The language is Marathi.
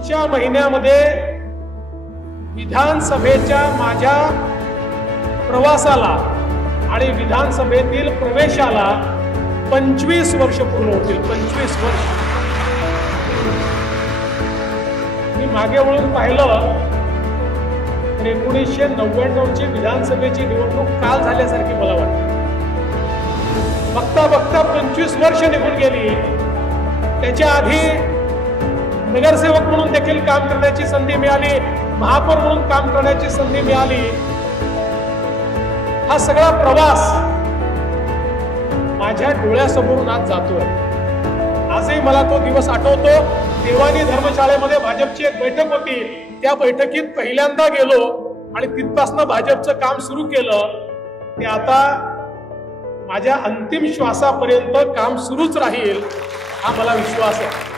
पुढच्या महिन्यामध्ये विधानसभेच्या माझ्या प्रवासाला आणि विधानसभेतील प्रवेशाला 25 वर्ष पूर्ण होतील. 25 वर्ष. मी मागे वळून पाहिलं तर 1999ची विधानसभेची निवडणूक काल झाल्यासारखी मला वाटते. बघता बघता 25 वर्ष निघून गेली. त्याच्या आधी नगरसेवक म्हणून देखील काम करण्याची संधी मिळाली, महापौर म्हणून काम करण्याची संधी मिळाली. हा सगळा प्रवास माझ्या डोळ्यासमोरून आज जातोय. आजही मला तो दिवस आठवतो. देवानी धर्मशाळेमध्ये भाजपची एक बैठक होती. त्या बैठकीत पहिल्यांदा गेलो आणि तिथपासून भाजपचं काम सुरू केलं. ते आता माझ्या अंतिम श्वासापर्यंत काम सुरूच राहील हा मला विश्वास आहे.